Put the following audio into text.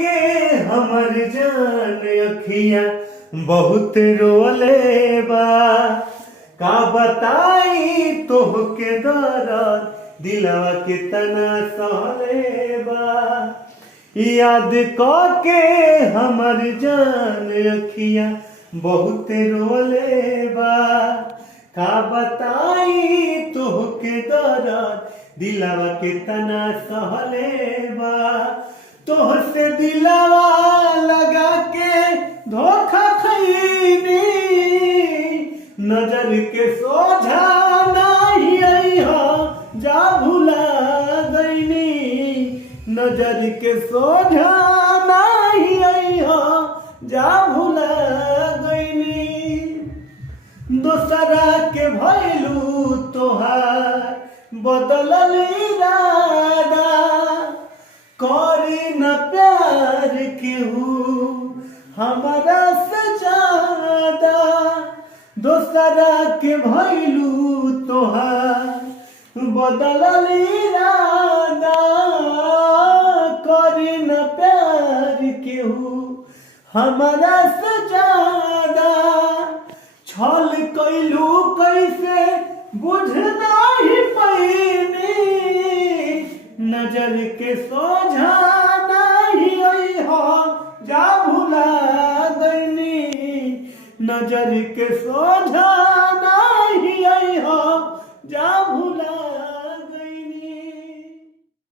के हमर जान अखिया बहुत रोले बा। का बताई तोहके दर्द दिलवा के तना सहले बा। याद के हमर जान अखिया बहुत रोले बा। का बताई तोहके दर्द दिलवा के तना सहले बा। तोहसे दिलवा लगा के धोखा खैनी, नजर के सोझा नहीं अइहा जा भुला गईनी। नजर के सोझा नहीं अइहा जा भुला गईनी। दोसरा के भइलू तोहार बदलल इरादा। करी न प्यार केहू हमारा से ज्यादा। दोसरा के भइलू तोहार बदलल इरादा। करी न प्यार केहू हमारा से ज्यादा। छल कैलू कैसे बुझ नहीं पैनी। नजर के सोझा नहीं अइहा जा भुला गईनी। नजर के सोझा